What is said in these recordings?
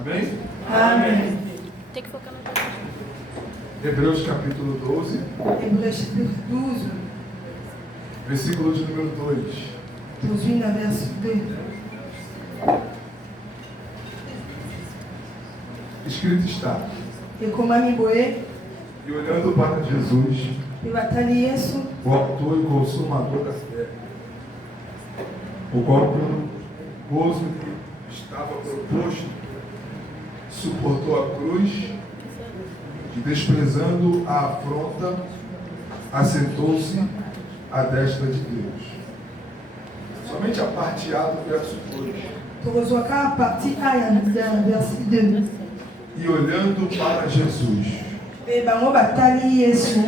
Amém? Amém. Tem que focar no Hebreus capítulo 12, Hebreus chapitre 12, versículo de número 2. tozwi na verse 2. Escrito está: Ekomami boye, e olhando para Jesus, mpe batali Yesu, o autor e consumador da fé, o qual pelo gozo que estava proposto, suportou a cruz e, desprezando a afronta, assentou-se à destra de Deus. Somente a parte A do verso 2. tokozwaka a partie A ya verse 2. E olhando para Jesus. Mpe bango batali Yesu,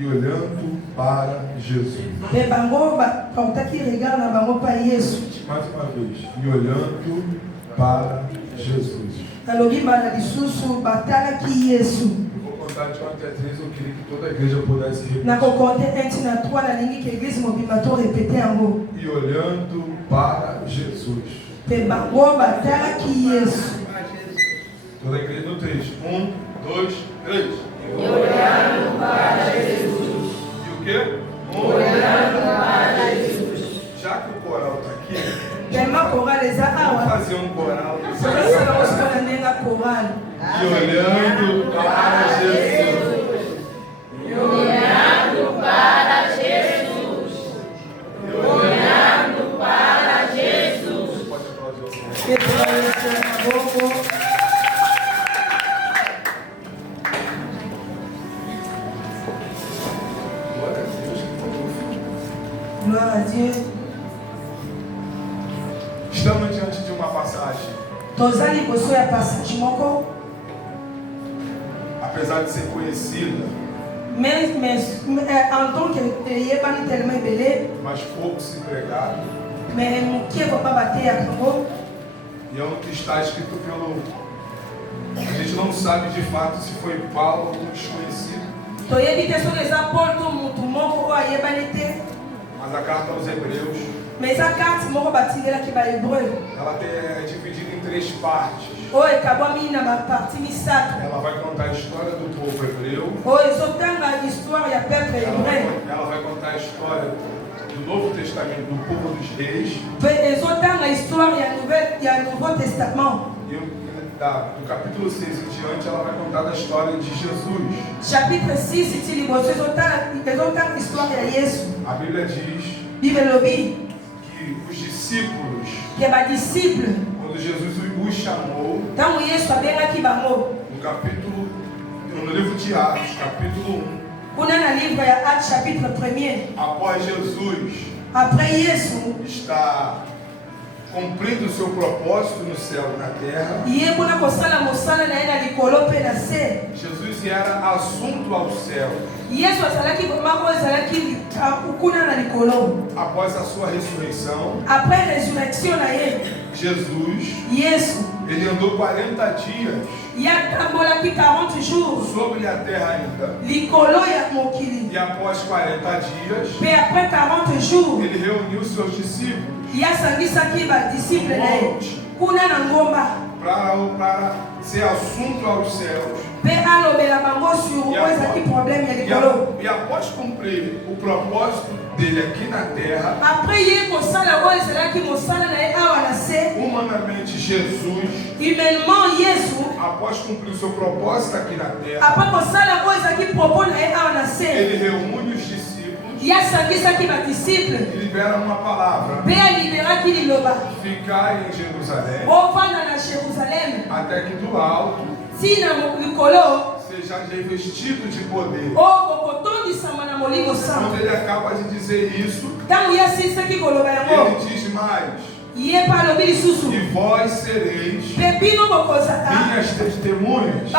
E olhando para Jesus. mpe bango bautaki regard na bango pa Yesu. Mais uma vez. E olhando para Jesus. Nalobi bana lisusu batalaki Yesu. Eu vou contar de 1 até 3. Eu queria que toda a igreja pudesse repetir. nakokonte 1 na 3 nalingi ke eglise mobimba to repete yango. E olhando para Jesus. Mpe bango batalaki Yesu. Toda a igreja no 3. 1, 2, 3. E olhando para Jesus. E o quê? Olhando para Jesus. Já que o coral está aqui, Tema coral eza vamos awa. fazer um coral. Tozosala osikola ndenga coral. E olhando para Jesus. E olhando para Jesus. E olhando para Jesus. Pode aplaudir o Senhor. Petro na maboko. Glória a Deus. Glória a Dieu. Estamos diante de uma passagem, Toza liboso ya passage moko. apesar de ser conhecida, Mais en tant que yebani tellement ebele, mas pouco se pregada, mais mokie papa bateyaka yango. e é o que está escrito pelo... A gente não sabe de fato se foi Paulo ou um desconhecido, Toyebi te soki eza Paul to mutu moko oyo ayebani te. mas a carta aos Hebreus, Mais eza karte moko batindelaki bahébreu ela é dividida em 3 partes. oyo ekabwami na baparti misato Ela vai contar a história do povo hebreu, oyo ezotanga histoire ya peuple hébreu ela vai contar a história do Novo Testamento, do povo dos reis, mpe ezotanga histoire ya nouveau testament. e do capítulo 6 em diante, ela vai contar da história de Jesus. Chapitre 6 ti liboso ezotanga histoire ya Yesu. A Bíblia diz Bible elobi que os discípulos, ke badisciple quando Jesus os chamou, ntango Yesu abengaki bango no livro de Atos, capítulo 1, kuna na livre ya Acte chapitre 1er, após Jesus après Yesu estar cumprindo o seu propósito no céu e na terra, ye mpona kosala mosala na ye na likolo mpe na se, Jesus era assunto ao céu Yesu azalaki moko ezalaki kuna na likolo. após a sua ressurreição. Après résurrection na ye, Jesus, Yesu ele andou 40 dias ye atambolaki 40 jours sobre a terra ainda, likolo ya mokili, e após 40 dias, mpe après 40 jours ele reuniu seus discípulos ye asangisaki badisciple na ye kuna na ngomba para ser assunto aos céus. mpe alobela bango sur oyo ezalaki problème ya likolo. E após cumprir o propósito dele aqui na terra, Après ye kosala oyo ezalaki mosala na ye awa na se, humanamente Jesus, humainement Yesu após cumprir o seu propósito aqui na terra, apres kosala oyo ezalaki propos na ye awa na se, ele reúne os discípulos ye asangisaki badisciple e libera uma palavra: mpe aliberaki liloba ficai em Jerusalém, bovanda na Jerusaleme até que do alto ntina likolo seja revestido de poder. oyo bokotondisama na molimo santo. Quando ele acaba de dizer isso, Ntango ye asilisaki koloba yango, ele diz mais: ye mpe alobi lisusu, e vós sereis mpe bino bokozala minhas testemunhas,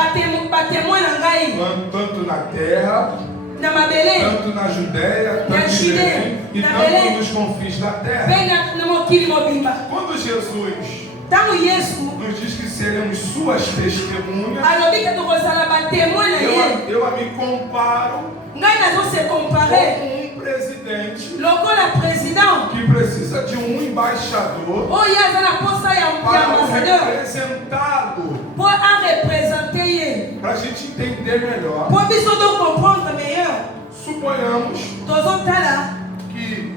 batemoin na ngai tanto na terra, na mabele tanto na Judéia, Na tanto em Judéia, Belém, e na tanto Belém, nos confins da terra. mpe na mokili mobimba. Quando Jesus Ntango Yesu nos diz que seremos suas testemunhas, alobi ke tokozala batemoin na ye, eu a me comparo ngai nazose com compare um presidente lokola président que precisa de um embaixador oyo ye aza na posa ya para o ambassadeur representá-lo entender melhor, Pour biso de comprendre meilleur. suponhamos Tozotala que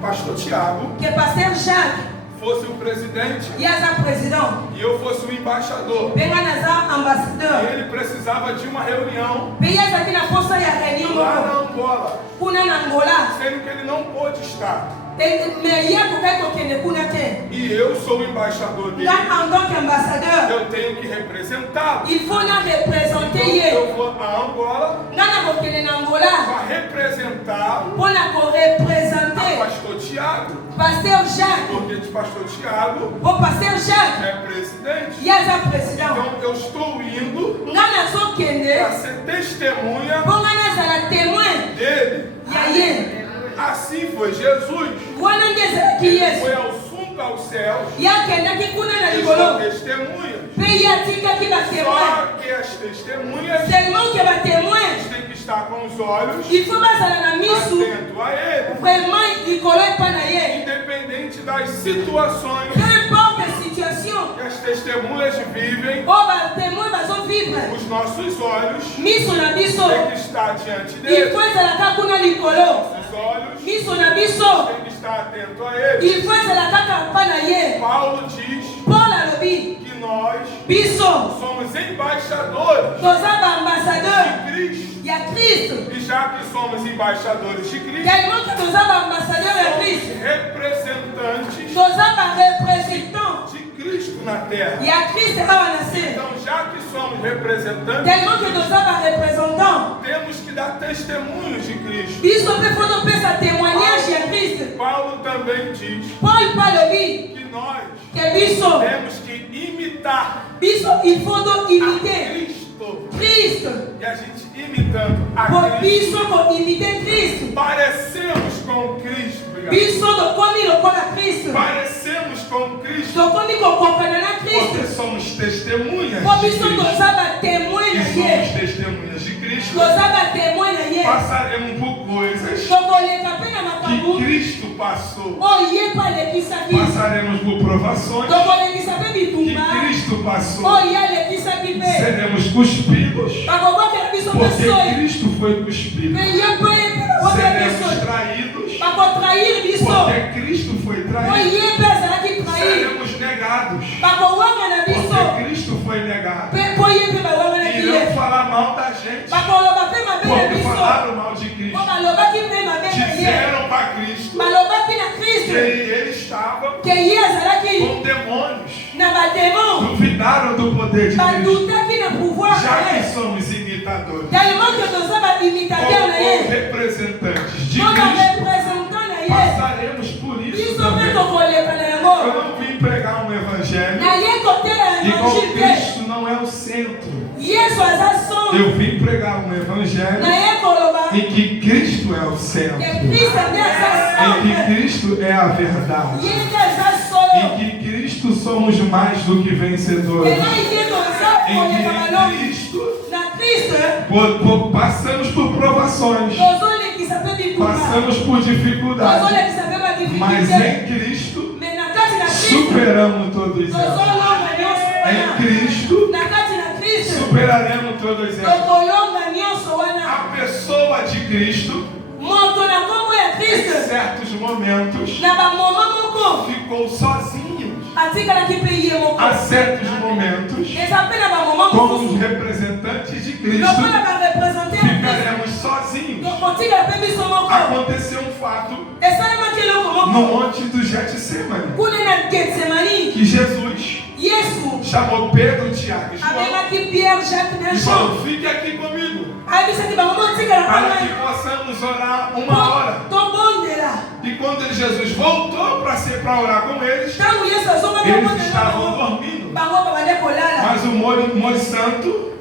pastor Tiago que pasteur Jacques fosse o presidente yaza président, e eu fosse o embaixador. benga naza ambassadeur. Ele precisava de uma reunião Pe yaza kina posa ya réunion lá moko. na Angola, Kuna na Angola. sendo que ele não pôde estar. Mais yako kai kokende kuna te. E eu sou o embaixador dele. Nga en tant qu'ambassadeur, Eu tenho que representá-lo. il faut na représenter Então, ye. eu vou a Angola Nga na kokende na Angola. para representá-lo Pona ko a représenter pastor Tiago, pasteur Jacques. porque de pastor Tiago Bon pasteur Jacques é presidente. yaza président. Então eu estou indo Nga na zo kende. para ser testemunha Bon nga na zala témoin. dele. Ya ye. Assim foi Jesus. Wana nde zala ki Ele Yesu. foi ao fundo aos céus Ya kenda ki kuna na e likolo. são testemunhas. Pe ya tika ki ba témoin. Só que as testemunhas Seulement que ba témoin. têm que estar com os olhos Il faut bazala na misu. atento a ele, Vraiment likolo epa na ye. independente das situações Peu importe la situation. que as testemunhas vivem. Oh ba témoin bazo vivre. Os nossos olhos Miso na biso. têm que estar diante Il dele. faut ezala ka kuna likolo. Os olhos Miso na biso. têm que estar atento a ele. Il faut ezala ka pa na ye. Paulo diz Paul alobi. que nós Biso. somos embaixadores Toza ba ambassadeur. de Cristo. Ya Christ. E já que somos embaixadores de Cristo, Tellement que toza ba ambassadeur ya Christ. somos representantes Toza ba représentant. de Cristo na terra. Ya Christ awa na se. Então, já que somos representantes, Tellement que toza ba représentant. temos que dar testemunhos de Cristo. Biso pe foto pesa témoignage ya Christ. Paulo também diz Paul palobi. que nós Que biso. temos que imitar Biso il faut donc a imiter Cristo. Christ. E a gente imitando a Pour Cristo, biso ko imiter Christ. parecemos com Cristo. Obrigado. Biso do komi lokola Christ. Parecemos com Cristo Do komi ko comprendre na porque Christ. somos testemunhas Pour de biso Cristo. toza ba témoin E na somos ye. testemunhas de Cristo. Toza ba témoin na ye. Passaremos por coisas Tokoleka pe na que makambo. Cristo passou. Oye pa lekisa ki. Passaremos por provações Tokolekisa pe que bitumba. Cristo passou. Oye lekisa ki pe. Seremos cuspidos Bakobokela biso pe porque soye. Cristo foi cuspido. Me ye pe bakobokela Seremos biso. traídos Bakotrahir biso. porque Cristo foi traído. Oye pe azalaki trahir. Seremos negados Bakowanga na biso. porque Cristo foi negado. Pe po ye pe bawanga na Irão kiye. falar mal da gente Bakoloba pe mabe na porque biso. falaram mal de Po Cristo. balobaki pe mabe na ye. Disseram para Cristo Balobaki na que Kristo. ele estava Ke ye azalaki com demônios. na bademon. Duvidaram do poder de Cristo. Badutaki na pouvoir Já na que ye. somos imitadores Tellement que toza ba imitateur na ou ye. representantes de Pona Cristo, representant na ye. passaremos por isso Biso pe também. tokoleka na Eu yango. não vim pregar um evangelho Na ye kotela e com évangile te. Cristo não é o centro. Yesu aza son. Eu vim pregar um evangelho Na ye koloba. em que Cristo é o centro, Que Kristo nde aza em que centre. Cristo é a verdade, Ye nde aza solo. em que Cristo somos mais do que vencedores, Ke na ye toza koleka em balobi. que Cristo Na Kristo passamos por provações, tozolekisa pe bitumba. passamos por dificuldades, Tozolekisa pe mas badifikulté. em Cristo Me na kati na Kristo. superamos todos eles. Tozolonga nyonso Em wana. Cristo Na kati na Kristo. superaremos todos eles. Tokolonga nyonso wana. A pessoa de Cristo, Moto na kombo ya em Kristo. certos momentos, Na bamoma moko. ficou sozinho. Atikalaki pe ye moko. Há certos momentos, Eza pe na bamoma como os mosusu. representantes de Cristo, Lokola barepresente ya Kristo. ficaremos sozinhos. Otikala pe biso moko. Aconteceu um fato Esalemaki eloko no moko. monte do Getsemane, Kuna na Getsemani. que Jesus Yesu chamou Pedro, Tiago e João abengaki Pierre, Jacques na e Jean. falou: fique aqui comigo, Ayebisaki bango otikala para que pana. possamos orar uma hora. Tobondela. E quando Jesus voltou para orar com eles, Ntango Yesu azongaki eles obondela estavam bango. dormindo. Bango babande kolala. Mas o molho santo,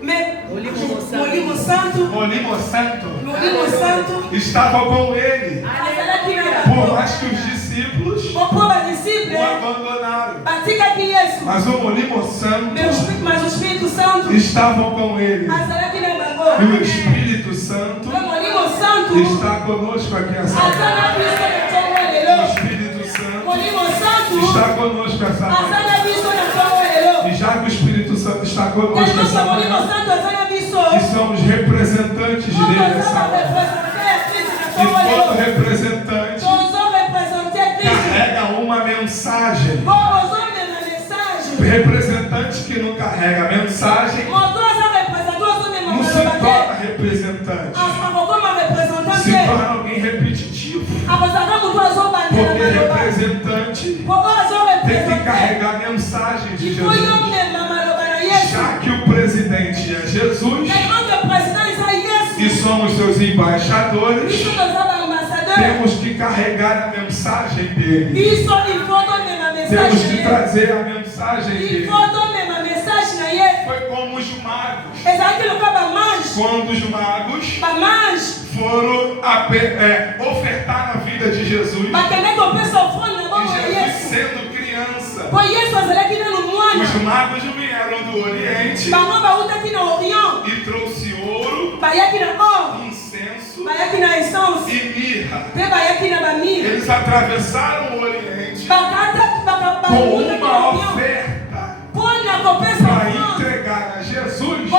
Molimo Santo. Molimo Santo, Molimo Santo. estava com ele, Azalaki na por bango. mais que os discípulos Popo badisciple. o abandonaram. Batikaki Yesu. Mas o Molimo Santo Mas o Espírito Santo. estavam com ele. Azalaki na E bango. o Espírito Santo O Molimo Santo. está conosco aqui essa Aza na tarde. biso na tongo O lelo. Espírito Santo Molimo Santo. está conosco essa Aza tarde. na biso na tongo lelo. E já que o Espírito Santo está conosco Tellement que essa Molimo manhã, Santo aza na biso. que somos representante carrega uma mensagem. Representante que não carrega a mensagem não se torna representante, se torna alguém repetitivo. Porque representante tem que carregar a mensagem de Jesus. Já que o presidente é Jesus e somos seus embaixadores, temos que carregar a mensagem dele. Temos que trazer a mensagem dele. Foi como os magos. Quando os magos foram ofertar na vida de Jesus, e Jesus sendo criança, os magos vieram do Oriente e trouxe ouro, incenso e mirra. Eles atravessaram o Oriente com uma oferta para entregar a Jesus.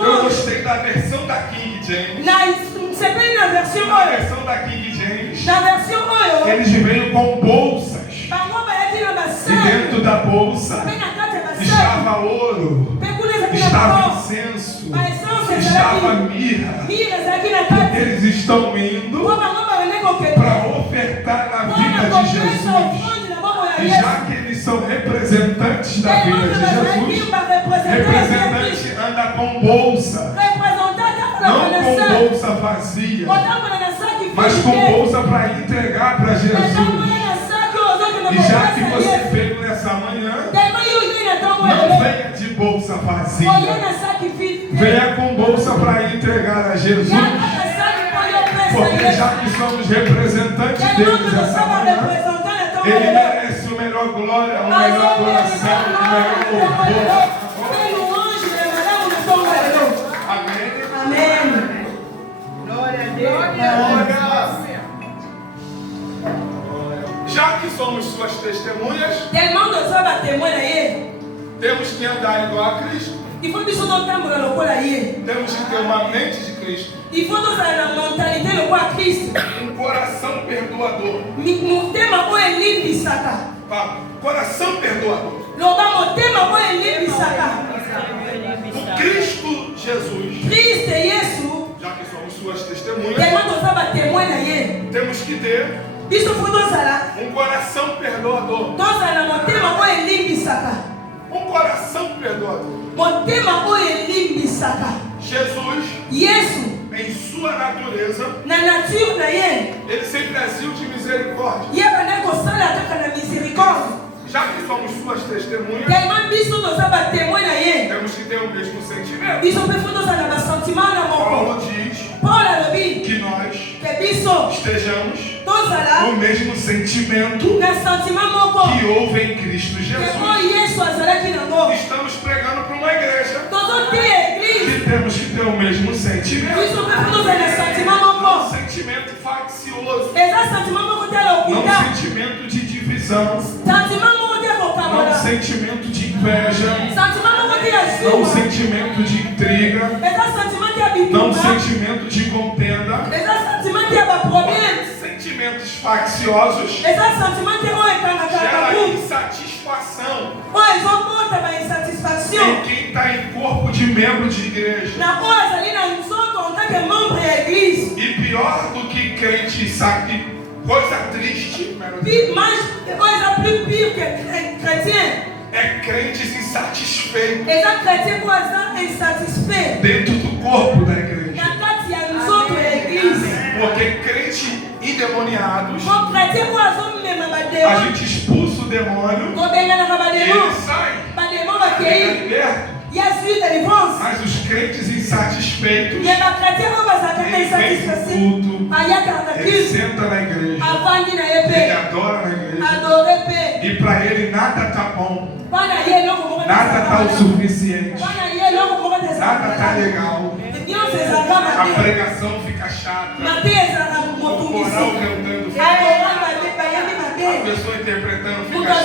Eu gostei da versão da King James. Na versão da King James, eles veio com bolsas. E dentro da bolsa estava ouro, estava incenso, estava mirra. Eles estão indo para ofertar na vida de Jesus. E já que eles são representantes da vida de Jesus, representante anda com bolsa, não com bolsa vazia, mas com bolsa para entregar para Jesus. E já que você veio nessa manhã, não venha de bolsa vazia, venha com bolsa para entregar a Jesus. Porque já que somos representantes deles essa manhã, Ele merece o melhor glória, o melhor coração, o melhor louvor. Amém. Glória a Deus. Já que somos suas testemunhas, temos que andar igual a Cristo. Temos que ter uma mente de Cristo. Um coração perdoador. Coração perdoador. O Cristo Jesus. Já que somos suas testemunhas, temos que ter um coração perdoador. Um coração perdoador. Jesus, em sua natureza, ele sempre agiu de misericórdia. Já que somos suas testemunhas, temos que ter o mesmo sentimento. Paulo diz que nós estejamos no mesmo sentimento que houve em Cristo Jesus. Estamos pregando para uma igreja que temos que ter o mesmo sentimento. Não sentimento faccioso, não sentimento de divisão, não sentimento de inveja, não sentimento de intriga, não sentimento de contenda, sentimentos facciosos geram insatisfação em quem está em corpo de membro de igreja. E pior do que crente, sabe, coisa triste, é crentes insatisfeitos dentro do corpo da igreja. Porque crente endemoniados, a gente expulsa o demônio e ele sai, ele é liberto. Mas os crentes insatisfeitos, ele vem no culto, ele senta na igreja, ele adora na igreja, e para ele nada está bom, nada está o suficiente, nada está legal, a pregação fica chata, o coral cantando fica chata, a pessoa interpretando fica chata.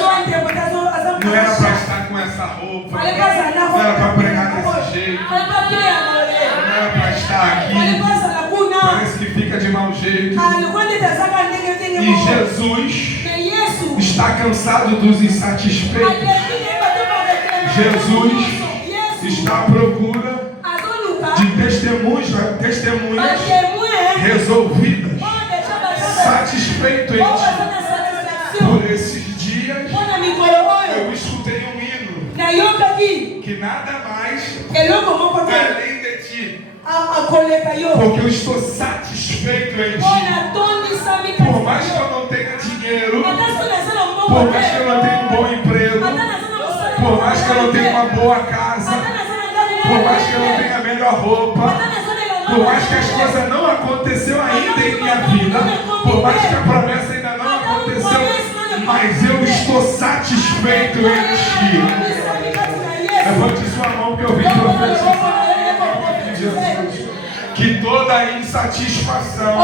Não era para estar com essa roupa, não era para pregar desse jeito, não era para estar aqui, parece que fica de mau jeito. Jesus está cansado dos insatisfeitos. Jesus está à procura de testemunhas resolvidas, satisfeitos em ti. Por esses dias, eu escutei um hino que nada mais além de ti, porque eu estou satisfeito em ti. Por mais que eu não tenha dinheiro, por mais que eu não tenha um bom emprego, por mais que eu não tenha uma boa casa, por mais que eu não tenha a melhor roupa, por mais que as coisas não aconteceu ainda em minha vida, por mais que a promessa ainda não aconteceu, mas eu estou satisfeito em ti. Levante sua mão que eu vim profetizar. Que toda insatisfação,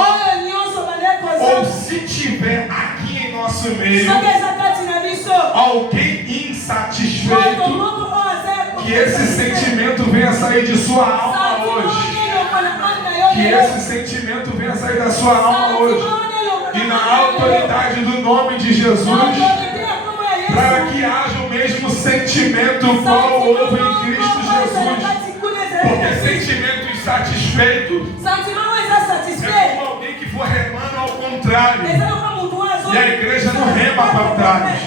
ou se tiver aqui em nosso meio alguém insatisfeito, que esse sentimento venha sair de sua alma hoje. Que esse sentimento venha sair da sua alma hoje. E na autoridade do nome de Jesus, para que haja o mesmo sentimento qual houve em Cristo Jesus. Porque sentimento insatisfeito é como alguém que for remando ao contrário. E a igreja não rema para trás.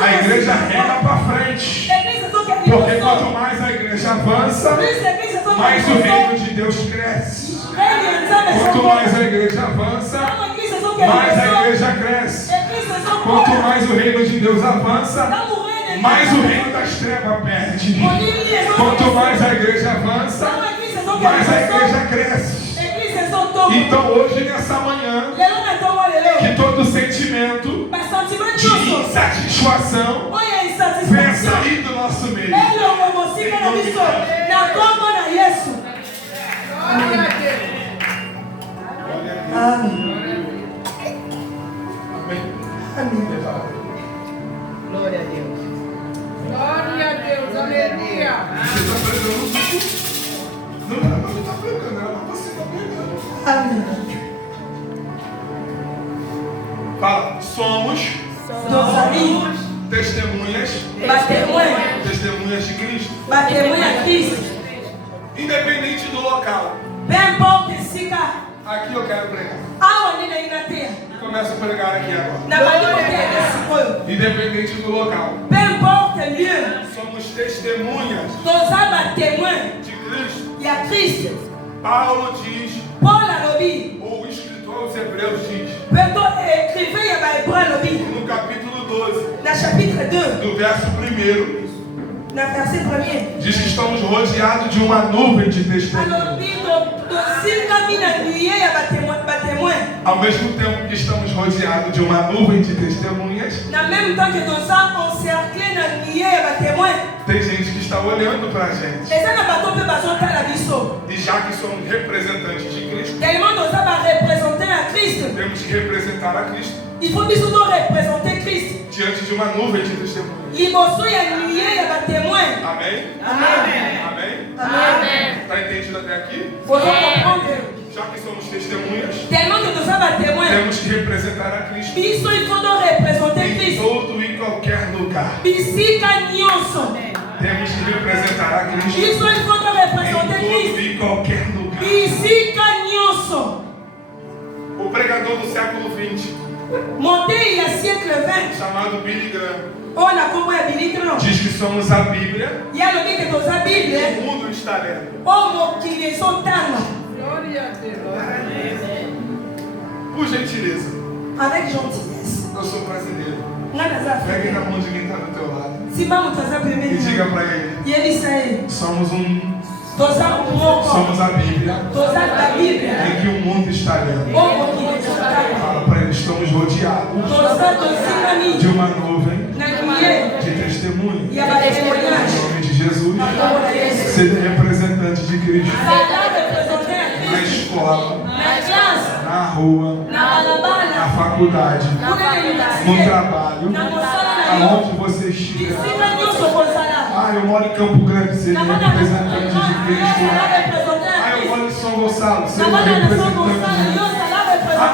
A igreja rema para frente. Porque quanto mais a igreja avança, mais o reino de Deus cresce. Quanto mais a igreja avança, mais a igreja cresce. Quanto mais o reino de Deus avança, mais o reino das trevas perde. Quanto mais a igreja avança, mais a igreja cresce. Então hoje, nessa manhã, que todo sentimento de insatisfação venha sair do nosso meio. Amém. Amém. Glória a Deus. Glória a Deus. Aleluia. Você está pregando? Não está pregando, ela você está pregando. Amém. Fala, somos testemunhas de Cristo. Independente do local. Aqui eu quero pregar. E começo a pregar aqui agora. Independente do local. Somos testemunhas de Cristo. Paulo diz, ou o escritor aos Hebreus diz, no capítulo 12, do verso 1, diz que estamos rodeados de uma nuvem de testemunhas. Ao mesmo tempo que estamos rodeados de uma nuvem de testemunhas, tem gente que está olhando para a gente. E já que somos representantes de Cristo, temos que representar a Cristo diante de uma nuvem de testemunhas. Amém? Amém? Está entendido até aqui? Já que somos testemunhas, temos que representar a Cristo em todo e qualquer lugar. Temos que representar a Cristo em todo e qualquer lugar. O pregador do século XX, chamado Billy Graham, diz que somos a Bíblia e o mundo está lendo. Glória a Deus. Por gentileza, Avec gentillesse. eu sou brasileiro. Pegue Pegue na mão de quem está do teu lado e diga para ele: somos somos a Bíblia em que o mundo está lendo. Fala para ele: estamos rodeados de uma nuvem de testemunho. Em nome de Jesus, ser representante de Cristo na escola, na rua, na faculdade, no trabalho, aonde você estiver. Eu moro em Campo Grande, seja representante de Cristo. Eu moro em São Gonçalo, seja representante de Cristo.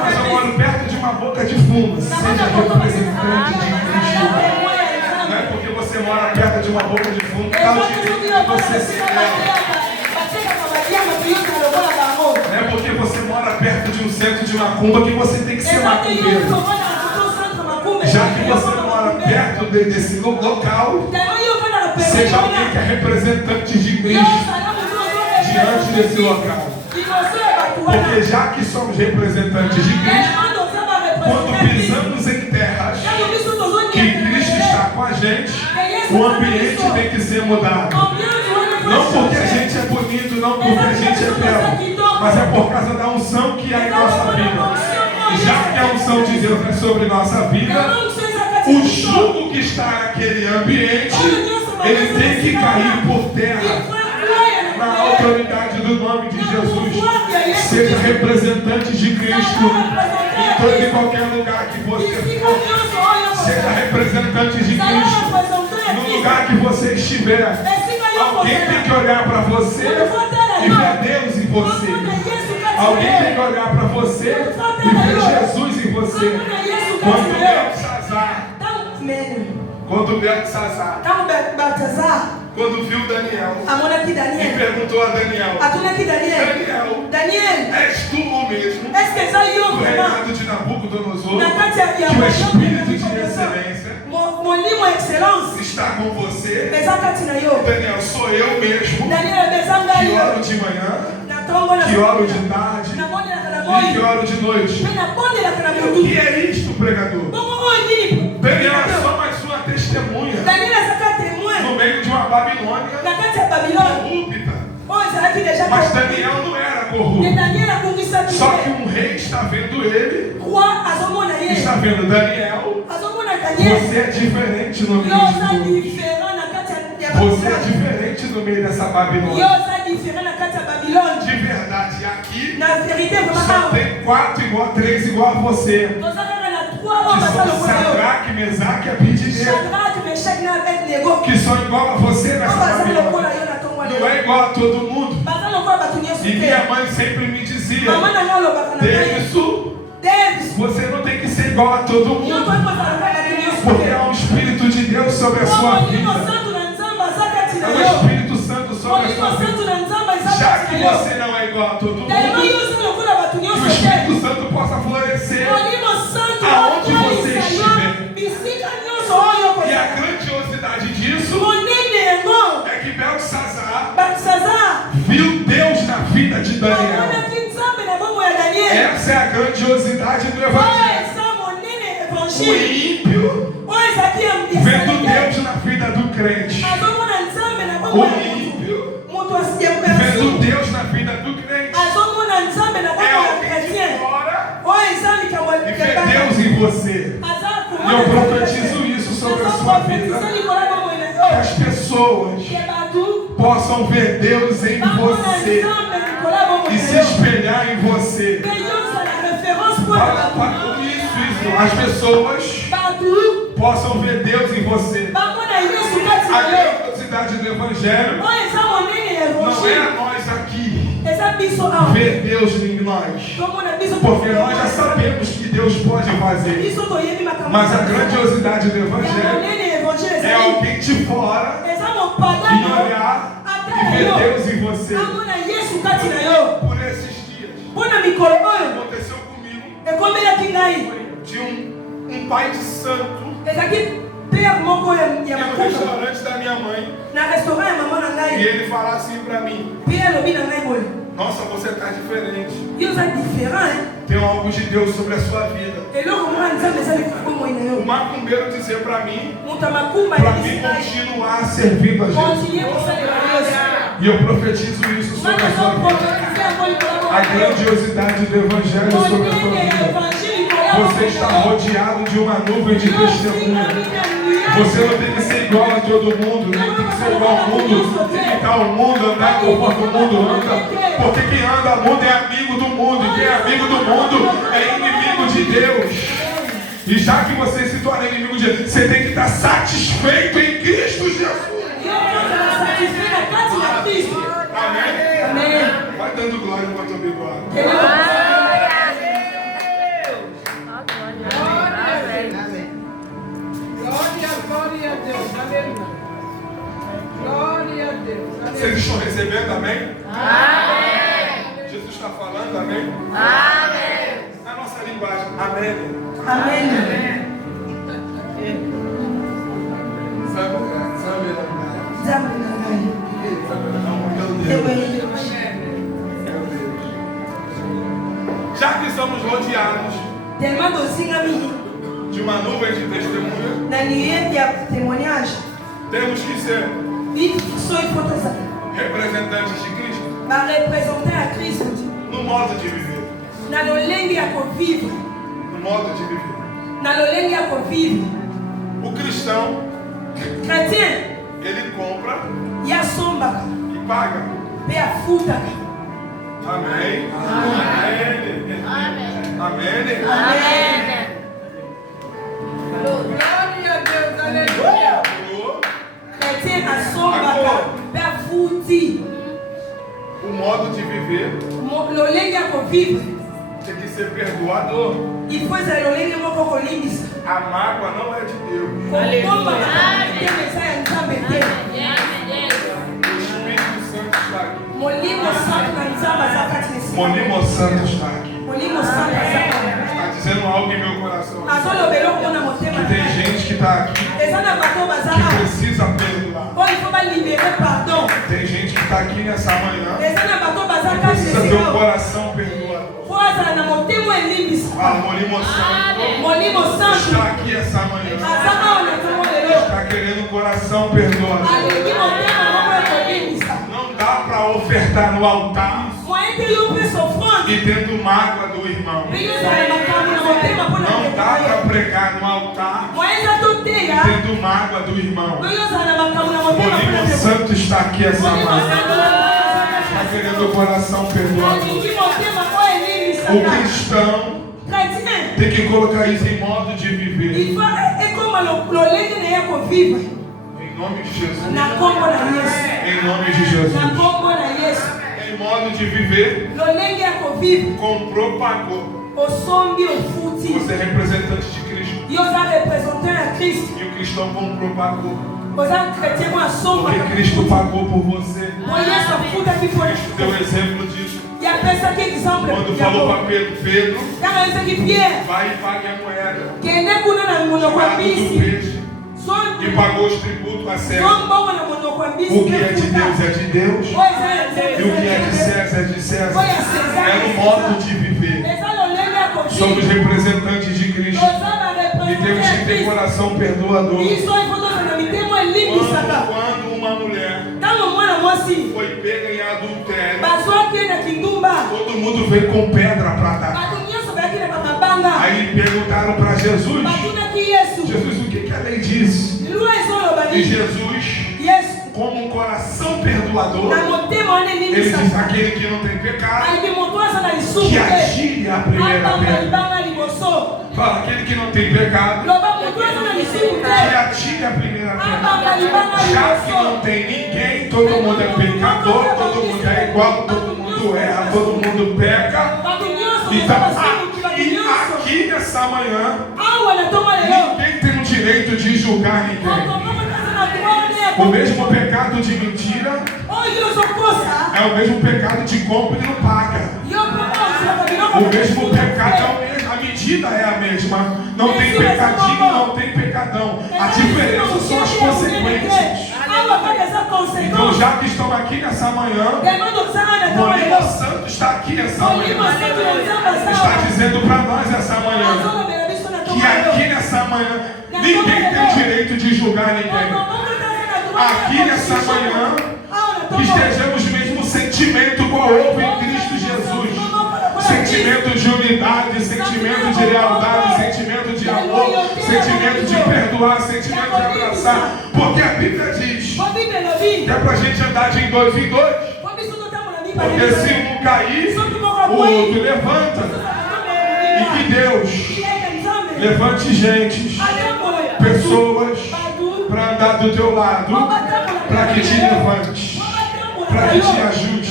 Mas eu moro perto de uma uma boca de fumo, seja representante de Cristo. Não é porque você mora perto de uma boca de fumo que dá o direito de você ser ela. Não é porque você mora perto de um centro de macumba que você tem que ser macumbeiro. Já que você mora perto desse local, seja alguém que é representante de Cristo diante desse local. Porque já que somos representantes de Cristo, quando pisamos em terras que Cristo está com a gente, o ambiente tem que ser mudado. Não porque a gente é bonito, não porque a gente é belo, mas é por causa da unção que há em nossa vida. E já que a unção de Deus é sobre nossa vida, o jugo que está naquele ambiente, ele tem que cair por terra. Na autoridade do nome de Jesus. Seja representante de Cristo em todo e qualquer lugar que você for. Seja representante de Cristo no lugar que você estiver. Alguém tem que olhar para você e ver Deus em você. Alguém tem que olhar para você e ver Jesus em você. Quando Belsazar quando viu Daniel e perguntou a Daniel: Daniel, és tu o mesmo do reinado de Nabucodonosor, que o espírito de excelência está com você? Daniel, sou eu mesmo, que oro de manhã, que oro de tarde e que oro de noite. O que é isto, pregador? Daniel é só mais uma testemunha no meio de uma Babilônia corrupta. Mas Daniel não era corrupto. Só que um rei está vendo ele, está vendo Daniel. Você é diferente no meio de Deus. Você é diferente no meio dessa Babilônia. De verdade, aqui só tem 3 igual a você. Que são Sadraque, Mesaque e Abednego. Que são igual a você nessa Babilônia. Não é igual a todo mundo. E minha mãe sempre me dizia: Davis, você não tem que ser igual a todo mundo, porque há um Espírito de Deus sobre a sua vida. É o Espírito Santo sobre a sua vida. Já que você não é igual a todo mundo, que o Espírito Santo possa florescer aonde você estiver. E a grandiosidade disso é que Belsazar viu Deus na vida de Daniel. Essa é a grandiosidade do Evangelho. O ímpio vendo Deus na vida do crente. O ímpio vendo Deus na vida do crente. É alguém de fora e vê Deus em você. E eu profetizo isso sobre a sua vida. Que as pessoas possam ver Deus em você e se espelhar em você. Isso. As pessoas possam ver Deus em você. A grandiosidade do Evangelho não é a nós aqui ver Deus em nós, porque nós já sabemos que Deus pode fazer. Mas a grandiosidade do Evangelho é alguém de fora e olhar e ver Deus em você. Por esses dias aconteceu comigo de um pai de santo no restaurante da minha mãe, e ele falar assim pra mim: nossa, você está diferente. Tem algo de Deus sobre a sua vida. O macumbeiro dizer pra mim continuar servindo a Jesus. E eu profetizo isso sobre a sua vida. A grandiosidade do Evangelho sobre a sua vida. Você está rodeado de uma nuvem de testemunha. Você não tem que ser igual a todo mundo, nem tem que ser igual ao mundo, imitar o mundo, andar conforme o mundo anda. Porque quem anda ao mundo é amigo do mundo, e quem é amigo do mundo é inimigo de Deus. E já que você se torna inimigo de Deus, você tem que estar satisfeito em Cristo Jesus. Amém? Vai dando glória para o teu bigode. Glória a Deus. Vocês estão recebendo, amém? Amém. Jesus está falando, amém? Amém. Na nossa linguagem, amém. Amém. Zambi na ngai. Meu Deus. Já que somos rodeados Tellement dosinga mingi. de uma nuvem de testemunhas, Na niye ya témoignage. temos que ser Isso é importante. representantes de Cristo Para representar a Cristo. no modo de viver. Na lolenge ya convivre. No modo de viver. Na lolenge ya convivre. O cristão, Chrétien ele compra ya sombaka. e paga. Pe afutaka. Amém. Amém. Amém. Amém. Glória a Deus. Aleluia. Chrétien asombaka. Pe afuti. O modo de viver Lolenge ya convivre. tem que ser perdoador. Il faut que lolenge moko kolimbisa. A mágoa não é de Deus. Kokomba bakatembeza ya Nzambe te. O Espírito Santo está aqui. Molimo santo na Nzambe aza kati na esika. Molimo Santo está aqui. Molimo santo aza kati. Está dizendo algo em meu coração. Azolobela okona motema Que na tem ngai. gente que está aqui Eza na bato baza que awa. precisa perdoar. Oyo il faut balibere pardon. Tem gente que está aqui nessa manhã Eza na bato baza que kati na precisa ter esika um awa. coração perdoador. Po azala na motema elimbisa. Ah, Molimo Santo Molimo santo está aqui essa manhã. aza awa na ntango lelo. Está querendo um coração perdoador. Alingi motema moko ya kolimbisa. Não dá para ofertar no altar Moyen te yo mpe sofrande. e tendo mágoa do irmão. Mpe yo ozala na makambo na motema mpo na Não dá para ndeko. pregar no altar Moyen eza toteya. e tendo mágoa do irmão. Mpe yo ozala na makambo na motema mpo na Molimo ndeko. Santo está aqui essa Molimo manhã. santo aza Está querendo o coração perdoador. alingi motema oyo elimbisaka. O cristão Chrétien, tem que colocar isso em modo de viver. il faut ekoma lolenge na ye kovivre Em nome de Jesus. na kombo na Yesu. Em nome de Jesus. Na kombo na Yesu. Em modo de viver, Lolenge ya kovivre comprou, pagou. osombi ofuti. Você é representante de Cristo. Yo oza représentant ya Christ. E o cristão comprou, pagou. Oza chrétien mo asomba. Porque Cristo pagou por você. Mo Yesu afutaki mpo na Cristo deu exemplo disso. e apesaki exemple Quando falou para Pedro, Pedro, ntango ayesaki Pierre vai e pague a moeda. kende kuna na monoko ya Lado do mbisi peixe. E pagou os tributos a César. sombongo na monoko ya mbisi O que é de Deus é de Deus. oyo eza ya E o que é de César é de César. É no modo de viver. eza lolenge ya Somos kovivre representantes de Cristo. toza na E temos representant ya que ter Christ. coração perdoador. Isso aí foi na mitemo elimbisaka. Quando uma mulher Ntango mwana mwasi foi pega em adultério, bazwaki na kindumba todo mundo veio com pedra para dar. bato nyonso bayaki na bamabanga Aí perguntaram para Jesus: batunaki Yesu Jesus, o que a lei diz? lwa ezoloba E nini Jesus, Yesu como um coração perdoador, na motema wana ele diz: elimbisaka aquele que não tem pecado, aliki moto aza na lisumu que te atire a primeira abamba pedra. libanga liboso Fala, aquele que não tem pecado, loba moto aza na lisumu que te atire a primeira pedra. abamba libanga Já que liboso não tem ninguém, todo mundo é pecador, todo mundo é igual, todo mundo erra, todo mundo peca. bato nyonso Então, eza basimuki bato aqui, nyonso aqui nessa manhã, awa na tongo lelo ninguém tem o direito de julgar ninguém. okomoko aza na droit O mesmo pecado de mentira oyo ozokosa é o mesmo pecado de compra e não paga. yo mpe ozaka biloko O mesmo pecado é o mesmo, a medida é a mesma. Não tem pecadinho, não tem pecadão. A diferença são as consequências. Então, já que estão aqui nessa manhã, o Molimo Santo está aqui essa manhã. Está dizendo para nós essa manhã que aqui nessa manhã ninguém tem o direito de julgar ninguém. Aqui nessa manhã que estejamos mesmo sentimento qual houve em Cristo Jesus. Sentimento de unidade, sentimento de lealdade, sentimento de amor, sentimento de perdoar, sentimento de abraçar. Porque a Bíblia diz que é para a gente andar de dois em dois. Porque se um cair, o outro levanta. E que Deus levante gente, pessoas, para andar do teu lado, para que te levante, para que te ajude.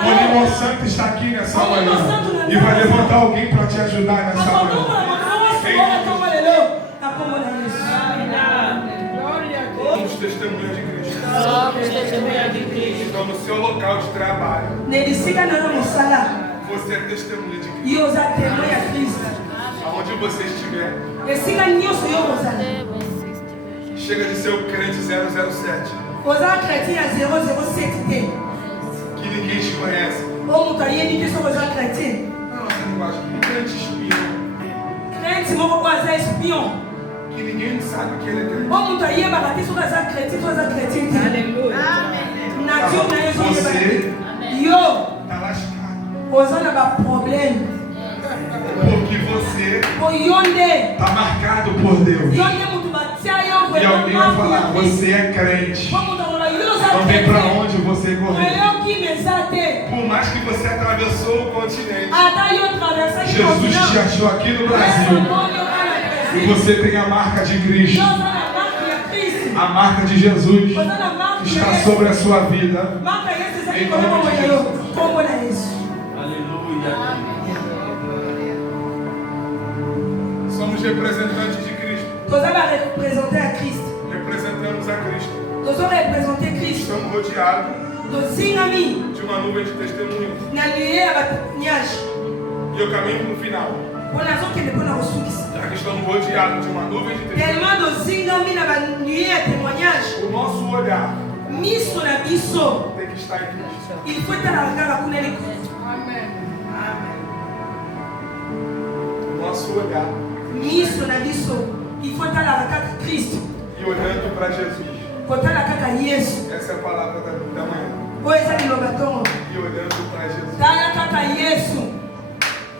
O Molimo Santo está aqui nessa manhã e vai levantar alguém para te ajudar nessa manhã. Somos testemunhas de Cristo. Somos testemunhas de Cristo. Então, no seu local de trabalho, Nebisika na mosala. você é testemunha de Cristo. Yo za témoin à Christ. Aonde você estiver, Esika nyoso yo kozala. chega de ser o crente 007, Oza chrétien à 007 te. que ninguém te conhece. O mutu ayebi te soki oza chrétien. Na nossa linguagem, crente espião, Crente moko oyo aza espion. que ninguém sabe que ele é crente. O mutu ayebaka te soki aza chrétien to aza chrétien te. Nature na yo ezoyebaka te. Yo Está lascado. oza na baproblème. Porque você Po yo nde. está marcado por Deus. Yo nde mutu batia yo E alguém vai falar, vraiment marque. você é crente. Po mutu akoloba yo oza Não tem pra chrétien. onde você correr. Oyoki meza te. Por mais que você atravessou o continente, Ata yo traversaki Jesus te achou aqui no Brasil. E você tem a marca de Cristo. A marca de Jesus está sobre a sua vida. Somos representantes de Cristo. Representamos a Cristo. Estamos rodeados de uma nuvem de testemunhos. E eu caminho para o final. Já que estamos rodeados de uma nuvem de testemunhos, o nosso olhar tem que estar em Cristo. Il faut être à la gare pour aller. O nosso olhar Miso na biso, il faut être à la gare de Christ. e olhando para Jesus. Faut être à la gare de Yesu. Essa é a palavra da manhã. Oi, essa é o E olhando para Jesus. Tá na gare de Yesu.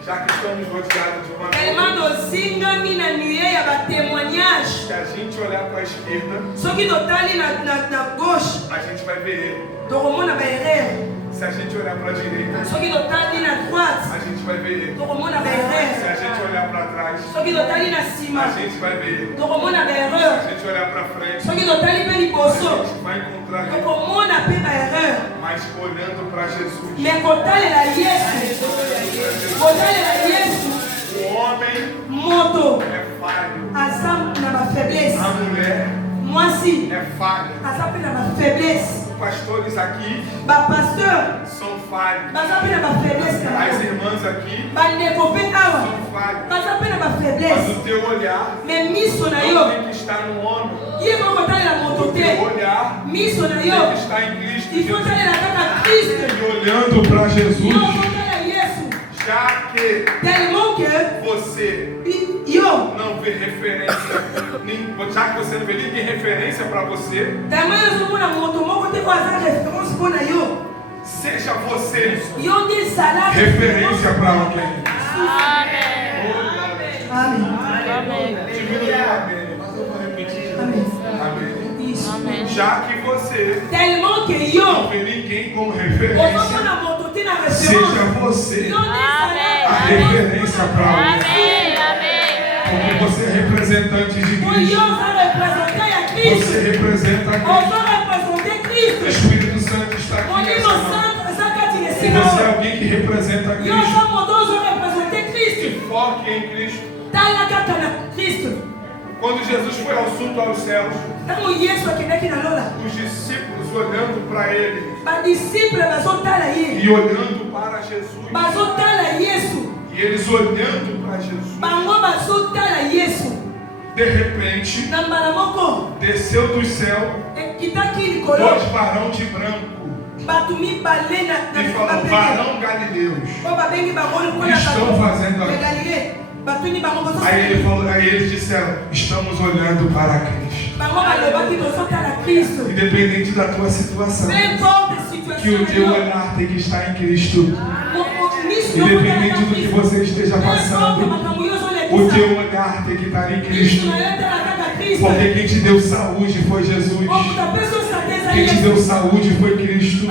Já que estamos rodeados de uma Tellement nuvem, dozinga mina nuée ya ba témoignage. se a gente olhar para a esquerda, Soki totali na gauche, a gente vai ver ele. tokomona ba erreur. Se a gente olhar para a direita, Soki totali na droite, a gente vai ver ele. tokomona ba Se a erreur. gente olhar para trás, Soki totali na sima, a gente vai ver ele. tokomona ba Se a erreur. gente olhar para frente, Soki totali pe a liboso, gente vai encontrar ele. tokomona pe ba erreur. Mas olhando para Jesus, Mais kotalela Yesu, kotalela Yesu, o homem moto é falho, aza na ba faiblesse, a mulher mwasi é falha. aza pe na ba faiblesse, Os pastores aqui ba pasteur são falhos. baza pe na ba faiblesse na As bango, irmãs aqui bandeko pe awa são falhos. baza pe na ba Mas faiblesse. o teu olhar Mais miso na não yo, tem que estar no homem. ye ko kotalela moto O teu te, olhar miso na tem yo, que estar em Cristo il faut Jesus. talela kaka Christ. E olhando para Yo Jesus, kotala Yesu, já que tellement que você yo não vê referência, já que você não vê ninguém referência para você, tellement ozomona moto moko te ko aza référence mpo na yo, seja você yo nde ezala referência para alguém. Amen. Diminui o amém, mas eu vou repetir. Amen. Amém. Isso. Já que você Tellement que não yo vê ninguém como referência, ozomona moto te na seja référence, você yo nde a ezala referência para alguém. Porque você é representante de po yo Cristo. oza représente ya Christ, Você representa Cristo. oza représente O Christ, Espírito Santo está aqui molimo nessa manhã. santo eza kati na E esika você é oyo, alguém que representa yo Cristo. oza moto ozo représente Christ, E foque em Cristo. tala kaka na Christ. Quando Jesus foi ao assunto aos céus, Ntango Yesu akendaki na lola, os discípulos olhando para ele badisiple bazotala ye, e olhando para Jesus, bazotala Yesu, e eles olhando para Jesus, bango bazotala Yesu. de repente, Na mbala moko desceu do céu ekitaki likolo, dois varões de branco bato mibale na e falou: varão galileus. po babengi bango lokola Estão fazendo ya aqui. Galilei, batuni bango Aí ele bozotala, falou, aí eles disseram: estamos olhando para Cristo. bango balobaki tozotala Kristo. Independente da tua situação, Peu importe a que situação o teu na yo, olhar tem que estar em Cristo. miso yo Independente kotala do que Kristo. você esteja Peu importe passando, makambo yo o ozolekisa, teu olhar tem que estar em miso Cristo. na yo tala kaka Kristo. Porque quem te deu saúde foi Jesus. Omutu apeso santé eza Quem te Yesu. deu saúde foi Cristo.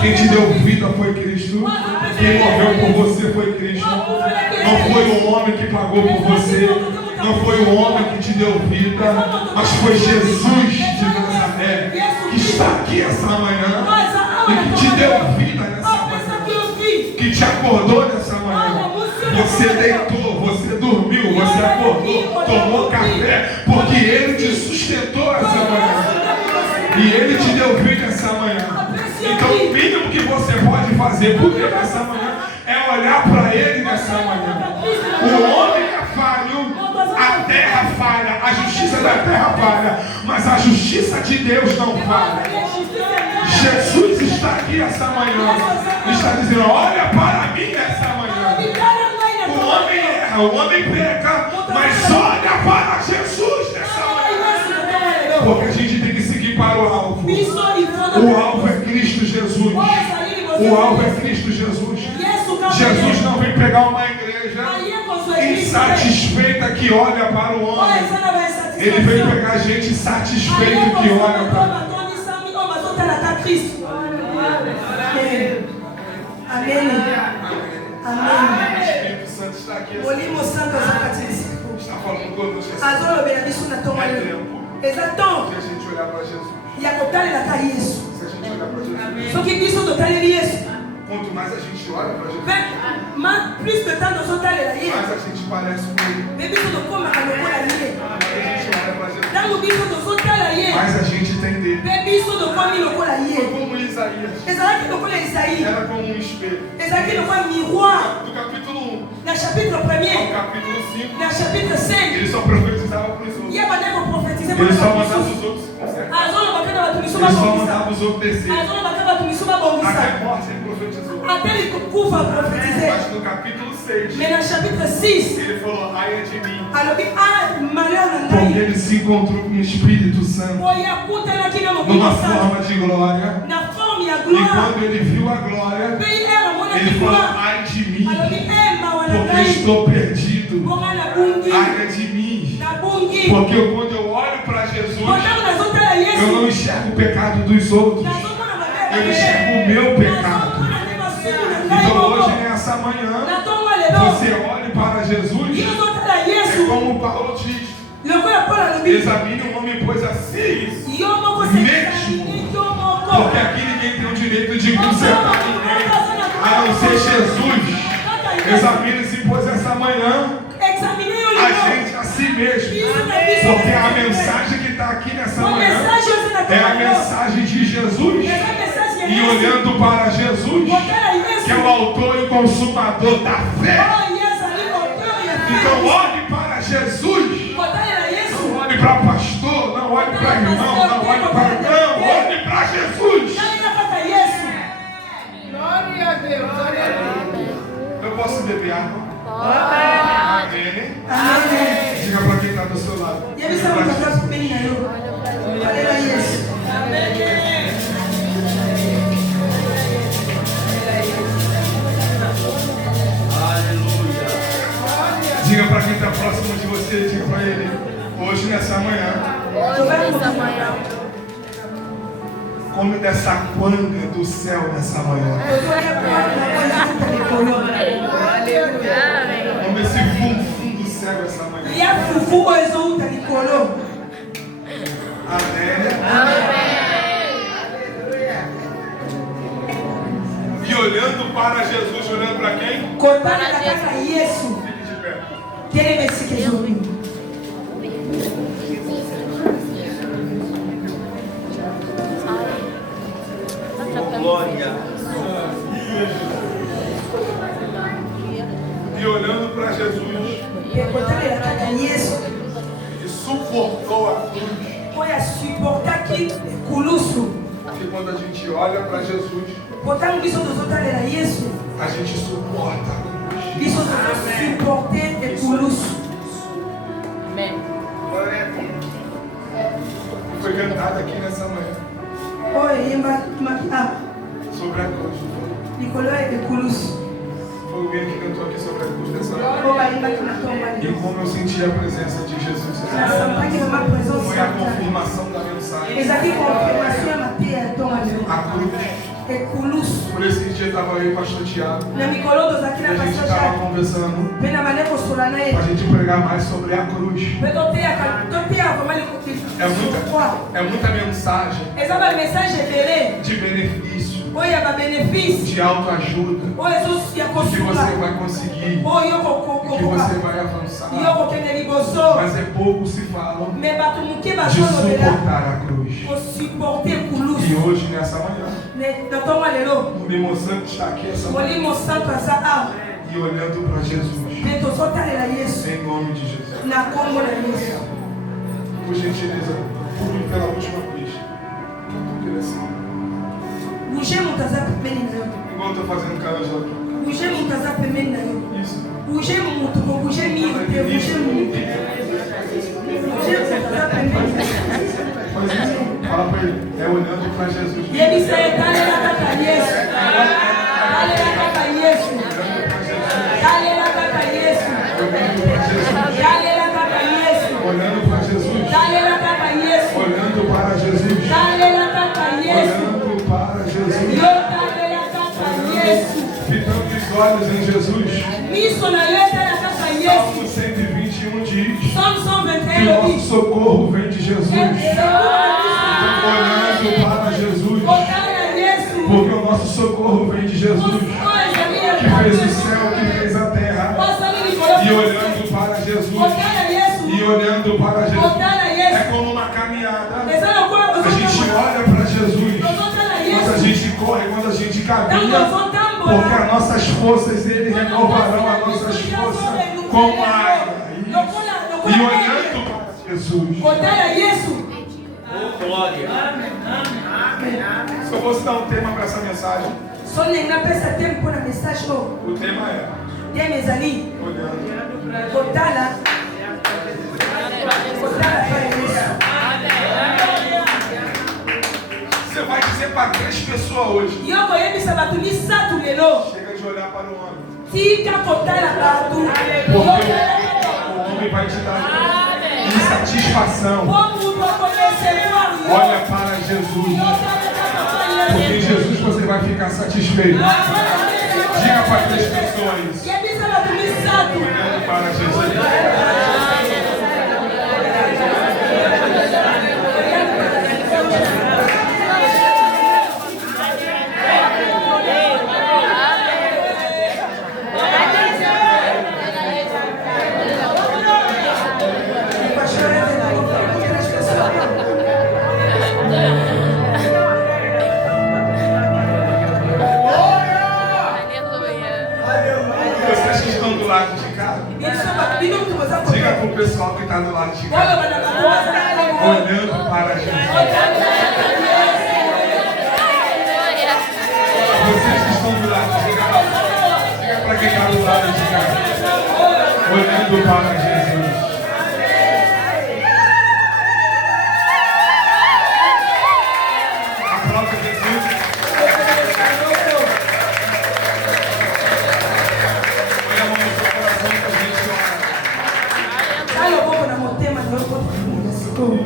Quem te deu vida foi Cristo. Quem morreu por você foi Cristo. Não foi o homem que pagou por você. Não foi o homem que te deu vida. Mas foi Jesus de Nazaré que está aqui essa manhã e que te deu vida nessa manhã, que te acordou nessa manhã. Você deitou, você dormiu, você acordou, tomou café, porque Ele te sustentou essa manhã. E Ele te deu vida essa manhã. Então fazer por ele nessa manhã é olhar para ele nessa manhã. O homem é falho, a terra falha, a justiça da terra falha, mas a justiça de Deus não falha. Jesus está aqui essa manhã, está dizendo: olha para mim nessa manhã. O homem erra, o homem peca, mas olha para Jesus nessa manhã. Porque a gente tem que seguir para o alvo. O alvo é Cristo Jesus. O alvo é Cristo Jesus. Jesus não vem pegar uma igreja insatisfeita que olha para o homem. Ele veio pegar gente satisfeita que olha para o Cristo. Amém. Amém. Amém. Espírito Santo está aqui. Olimo Santo Está falando conosco. É tempo. Exato. Que a gente olhar para Jesus. E a contar ele está isso. Se a gente olhar para Jesus. Só que Cristo não está ali isso. Quanto mais a gente olha para Jesus, mas plus de temps nós estamos ali. mais a gente parece com ele. Bebê só não come a loucura ali. Mais a gente olha para Jesus, Dá no bicho do sol tá ali. mais a gente tem dele. Bebê só não come loucura ali. Como Isaías. Exato que não come Isaías. Era como um espelho. Exato que não come miroir. Do capítulo 1 Na chapitre 1 ao capítulo 5, na chapitre 5. ele só profetizava para os outros. E a maneira que profetizei Ele só mandava os outros se consertar. a zona bacana vai tu me Ele suba só bom. mandava os outros descer. A zona bacana vai tu me suba bom. Até morte ele profetizou. Até ele curva profetizei. Mas no capítulo 6, Mais na chapitre 6. ele falou: ai é de mim. Alors que malheur não Porque dá. ele se encontrou com o Espírito Santo Foi a puta naquele numa momento. forma de glória. Na forma e a E glória. quando ele viu a glória, Ele era mona ele de falou: glória. ai de mim, Alors que é porque estou perdido. Bora na bungi. Ai é de mim, Na bungi. porque quando eu olho para Jesus, Botamos nas outras eu Yesu. não enxergo o pecado dos outros, Nas outras na eu enxergo o meu pecado. Então hoje, nessa manhã, você olhe para Jesus, é como Paulo diz: examine o homem, pois assim, porque aqui ninguém tem o direito de consertar ninguém, a não ser Jesus. Examine-se, pois essa manhã, a gente a si mesmo, porque a mensagem que está aqui nessa manhã é a mensagem de Jesus, e olhando para Jesus, que é o autor e consumador da fé. Então olhe para Jesus, não olhe para pastor, não olhe para irmão, não olhe para... Não, olhe para Jesus. Glória a Deus. Eu posso beber água? Amém. Amém. Diga para quem está do seu lado. Diga para quem está próximo de você, diga para ele: hoje nessa manhã, come dessa quanga do céu nessa manhã. Come esse funfum do céu essa manhã. Amém. E olhando para Jesus, olhando para quem? Fique de pé. Glória. E olhando para Jesus, e suportou a cruz. Porque quando a gente olha para Jesus, a gente suporta a cruz. Foi cantado aqui nessa manhã sobre a cruz. Foi o William que cantou aqui sobre a cruz nessa manhã. E como eu senti a presença de Jesus, foi a confirmação da mensagem. A cruz. Por esse dia estava eu e o pastor Tiago. E a gente estava conversando para a gente pregar mais sobre a cruz. É muita mensagem de benefício, de autoajuda, que você vai conseguir, que você vai avançar. Mas é pouco se fala de suportar a cruz. E hoje, nessa manhã, O Limo Santo está aqui essa manhã. Molimo Santo asa awa. E olhando para Jesus. Nde tozotalela Yesu. Em nome de Jesus. Na kombo na Yesu. Por gentileza, pule pela última vez. Bouge mutu aza pembeni na yo. Igual eu estou fazendo cara de outro. Bouge mutu aza pembeni na yo. Isso. Bouge mutu, bouge miri te, bouge mutu. Bouge mutu aza pembeni na yo. Faz isso. Fala para ele. É olhando para Jesus. Yebisa ye talela kaka Yesu. Talela kaka Yesu. Talela kaka Yesu. Talela kaka Yesu. Olhando para Jesus. Talela kaka Yesu. Olhando para Jesus. Talela kaka Yesu. Olhando para Jesus. Yo talela kaka Yesu. Fitando os olhos em Jesus. Miso na yo talela kaka Yesu. Salmo 121 diz Salmo que 121 o nosso diz. socorro vem de Jesus. Olhando para Jesus. Porque o nosso socorro vem de Jesus. Que fez o céu, que fez a terra. E olhando para Jesus. E olhando para Jesus. É como uma caminhada. A gente olha para Jesus. Quando a gente corre, quando a gente caminha. Porque as nossas forças, Ele renovarão as nossas forças como a água. E olhando para Jesus. Glória. Se eu fosse dar um tema para essa mensagem, o tema é olhando. Você vai dizer para 3 pessoas hoje. Chega de olhar para o homem. Porque o homem vai te dar insatisfação. Olha para Jesus. Porque em Jesus você vai ficar satisfeito. Diga para 3 pessoas isso. Olhando para Jesus. Vocês que estão do lado de cá, diga para o pessoal que está do lado de cá. Olhando para Jesus. Vocês que estão do lado de cá, diga para quem está do lado de cá. Olhando para Jesus. Aplauda Jesus. Olha a mão no seu coração para a gente orar.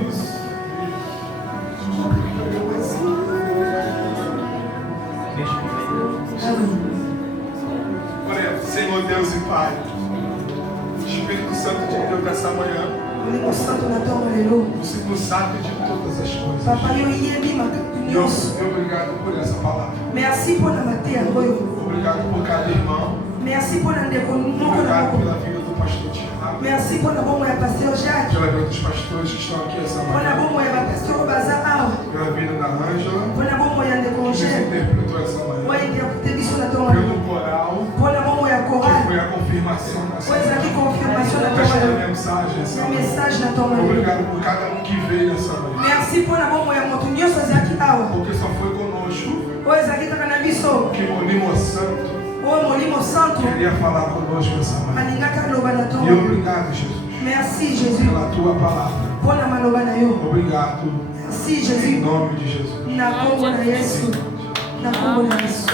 Isso. Oremos, Senhor Deus e Pai. Espírito Santo de Deus dessa manhã. O Espírito Santo de todas as coisas. Deus, obrigado por essa palavra. Obrigado por cada irmão. Obrigado pela vida do pastor Tiago. Pela vida dos pastores que estão aqui essa manhã. Pela vida da Ângela. Que nos interpretou essa manhã. Pelo coral. Que foi a confirmação dessa mensagem essa manhã. Obrigado por cada um que veio essa manhã. Porque só foi conosco que o Limo Santo queria falar conosco essa manhã. E obrigado, Jesus. Merci, Jésus. Pela tua palavra. Obrigado. Merci, Jésus. Em nome de Jesus. Na kombo na Yesu. Na kombo na Yesu.